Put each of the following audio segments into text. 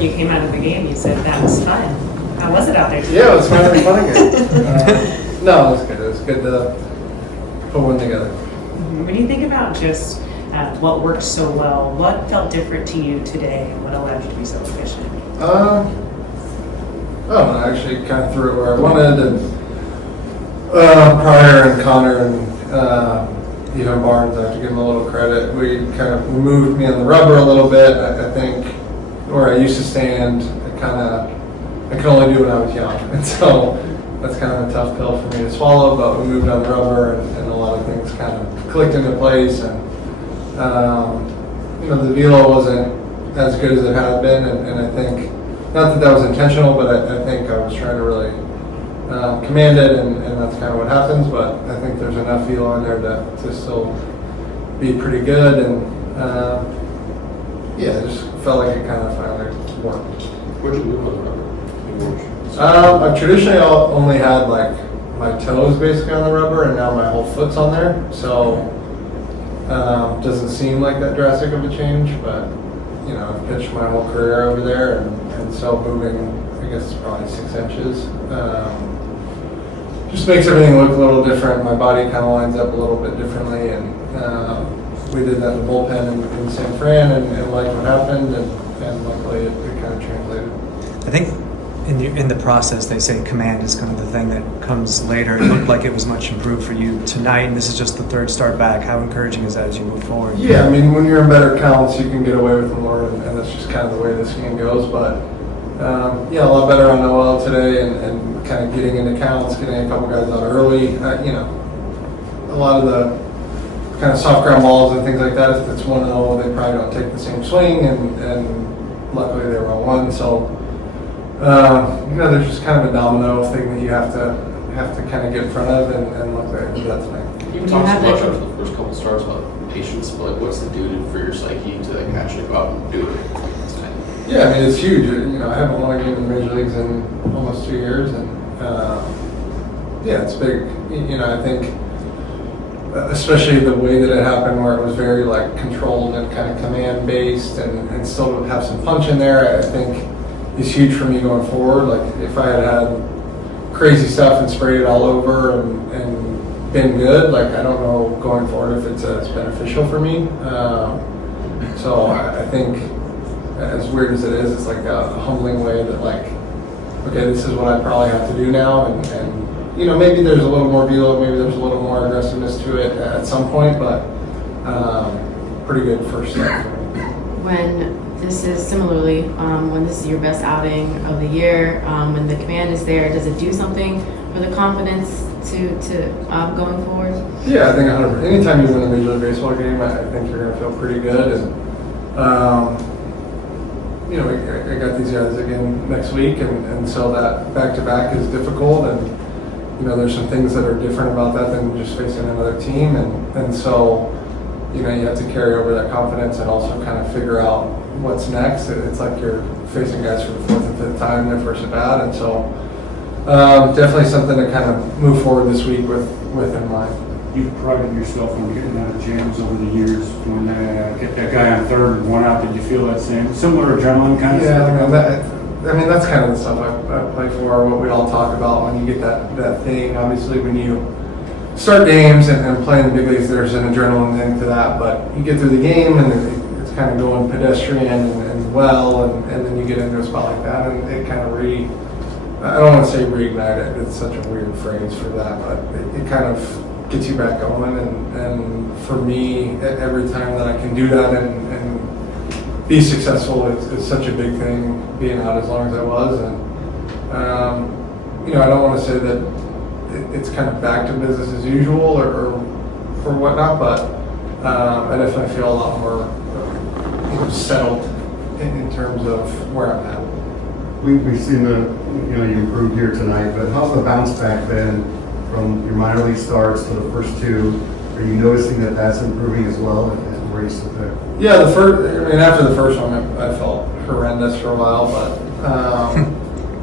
when you came out of the game, you said that was fun. How was it out there? Yeah, it was fun again. No, it was good. It was good to put one together. When you think about just what worked so well, what felt different to you today and what allowed you to be so efficient? I actually kind of threw it where I wanted, and Pryor and Connor and even Barnes, I have to give them a little credit. We kind of moved me on the rubber a little bit. I think where I used to stand, I could only do when I was young, and so that's kind of a tough pill for me to swallow. But we moved on the rubber, and a lot of things kind of clicked into place, and the velo wasn't as good as it had been, and I think, not that was intentional, but I think I was trying to really command it, and that's kind of what happens. But I think there's enough velo in there to still be pretty good, and it just felt like it kind of finally worked. Where'd you move on the rubber? I've traditionally only had like my toes basically on the rubber, and now my whole foot's on there, so doesn't seem like that drastic of a change, but I've pitched my whole career over there, and so moving, I guess, probably 6 inches. Just makes everything look a little different. My body kind of lines up a little bit differently, and we did that in the bullpen in San Fran, and liked what happened, and luckily it kind of translated. I think in the process, they say command is kind of the thing that comes later. It looked like it was much improved for you tonight, and this is just the third start back. How encouraging is that as you move forward? Yeah, I mean, when you're in better counts, you can get away with more, and that's just kind of the way this game goes. But a lot better on OL today, and kind of getting into counts, getting a couple guys out early. A lot of the kind of soft ground balls and things like that, if it's 1-0, they probably don't take the same swing, and luckily they were on 1. So, there's just kind of a domino thing that you have to kind of get in front of, and luckily I did that tonight. You talked so much after the first couple starts about patience, but what's it do for your psyche to actually go out and do it tonight? Yeah, I mean, it's huge. I haven't won a game in the major leagues in almost 2 years, and it's big. I think, especially the way that it happened, where it was very like controlled and kind of command based, and still have some punch in there, I think is huge for me going forward. Like if I had crazy stuff and sprayed it all over and been good, like I don't know going forward if it's beneficial for me. So I think, as weird as it is, it's like a humbling way that like, okay, this is what I probably have to do now, and maybe there's a little more velo, maybe there's a little more aggressiveness to it at some point, but pretty good first step for me. When this is similarly, when this is your best outing of the year, when the command is there, does it do something for the confidence to going forward? Yeah, I think 100%. Anytime you win a Major League Baseball game, I think you're going to feel pretty good. And I got these guys again next week, and so that back-to-back is difficult, and there's some things that are different about that than just facing another team, and so you have to carry over that confidence and also kind of figure out what's next. It's like you're facing guys for the 4th and 5th time their first at bat, and so definitely something to kind of move forward this week with in mind. You've prided yourself on getting out of jams over the years. When get that guy on third and 1 out, did you feel that same similar adrenaline kind of stuff? Yeah, that's kind of the stuff I play for. What we all talk about when you get that thing. Obviously, when you start games and play in the big leagues, there's an adrenaline thing to that. But you get through the game, and it's kind of going pedestrian and well, and then you get into a spot like that, and it kind of I don't want to say reignite it. It's such a weird phrase for that, but it kind of gets you back going. And for me, every time that I can do that and be successful is such a big thing, being out as long as I was. And I don't want to say that it's kind of back to business as usual or whatnot, but I definitely feel a lot more settled in terms of where I'm at. We've seen you improved here tonight, but how's the bounce back been from your minor league starts to the first 2? Are you noticing that that's improving as well, and where you sit there? Yeah, after the first one, I felt horrendous for a while, but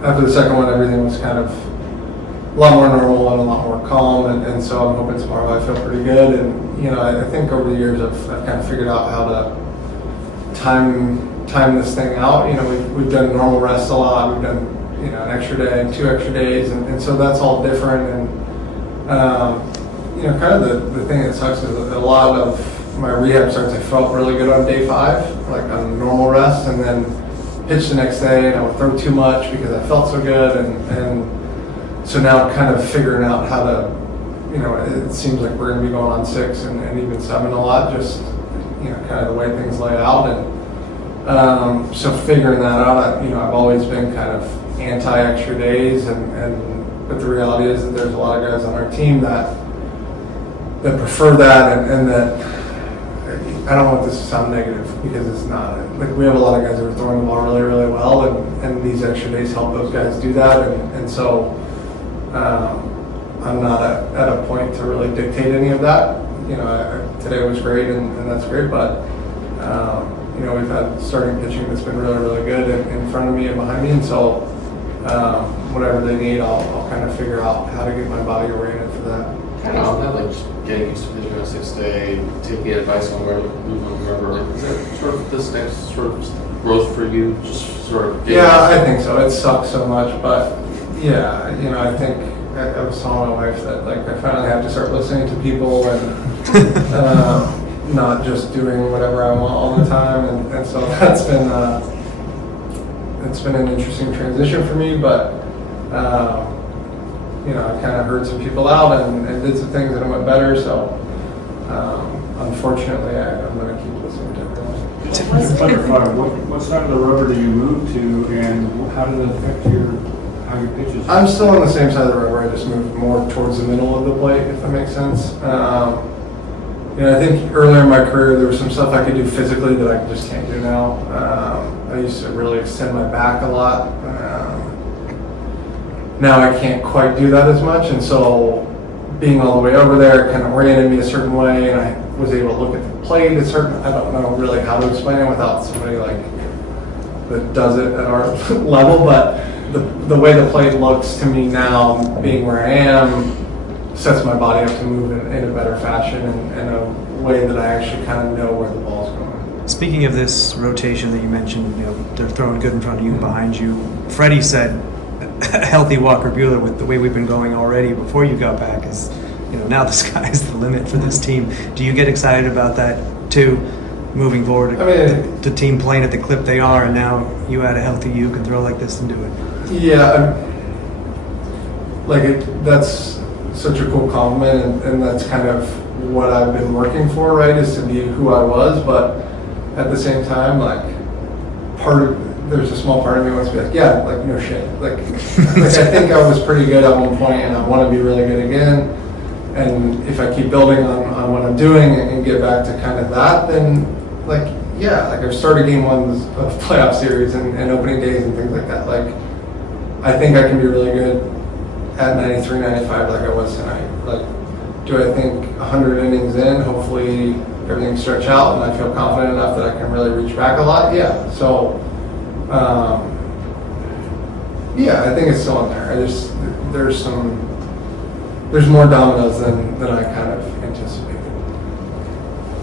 after the second one, everything was kind of a lot more normal and a lot more calm, and so I'm hoping tomorrow I feel pretty good. And I think over the years I've kind of figured out how to time time this thing out. We've done normal rest a lot. We've done, an extra day and 2 extra days. And so that's all different. And, kind of the thing that sucks is a lot of my rehab starts, I felt really good on day 5, like on normal rest, and then pitch the next day and I would throw too much because I felt so good. And so now kind of figuring out how to, it seems like we're going to be going on 6 and even 7 a lot, just, kind of the way things lay out. And so figuring that out, I've always been kind of anti-extra days, but the reality is that there's a lot of guys on our team that prefer that, and that I don't want this to sound negative because it's not. Like, we have a lot of guys that are throwing the ball really, really well, and these extra days help those guys do that, and so I'm not at a point to really dictate any of that. Today was great, and that's great, but we've had starting pitching that's been really, really good in front of me and behind me, and so whatever they need, I'll kind of figure out how to get my body oriented for that. Kind of on that, like, just getting used to pitching on 6th day, taking advice on where to move on, wherever, like, is that sort of this next sort of growth for you, just sort of? Yeah, I think so. It sucks so much, but yeah, I think I was telling my wife that, like, I finally have to start listening to people and not just doing whatever I want all the time, and so that's been it's been an interesting transition for me, but I kind of heard some people out and did some things that went better, so unfortunately I'm going to keep listening to everyone. Just to clarify, what side of the rubber do you move to, and how does it affect how your pitches? I'm still on the same side of the rubber. I just moved more towards the middle of the plate, if that makes sense. I think earlier in my career there was some stuff I could do physically that I just can't do now. I used to really extend my back a lot. Now I can't quite do that as much, and so being all the way over there kind of oriented me a certain way, and I was able to look at the plate a certain. I don't know really how to explain it without somebody like that does it at our level, but the way the plate looks to me now, being where I am, sets my body up to move in a better fashion and in a way that I actually kind of know where the ball's going. Speaking of this rotation that you mentioned, they're throwing good in front of you, behind you. Freddie said a healthy Walker Buehler, with the way we've been going already before you got back, is now the sky's the limit for this team. Do you get excited about that too, moving forward? The team playing at the clip they are, and now you add a healthy you can throw like this and do it. Yeah, that's such a cool compliment, and that's kind of what I've been working for, right? Is to be who I was, but at the same time, like, there's a small part of me wants to be like, yeah, like, no shit. Like I think I was pretty good at one point, and I want to be really good again. And if I keep building on what I'm doing and get back to kind of that, then, like, yeah, like I've started game 1 of playoff series and opening days and things like that. Like, I think I can be really good at 93, 95 like I was tonight. Like, do I think 100 innings in, hopefully everything stretch out and I feel confident enough that I can really reach back a lot? Yeah. So, yeah, I think it's still in there. There's more dominoes than I kind of anticipated.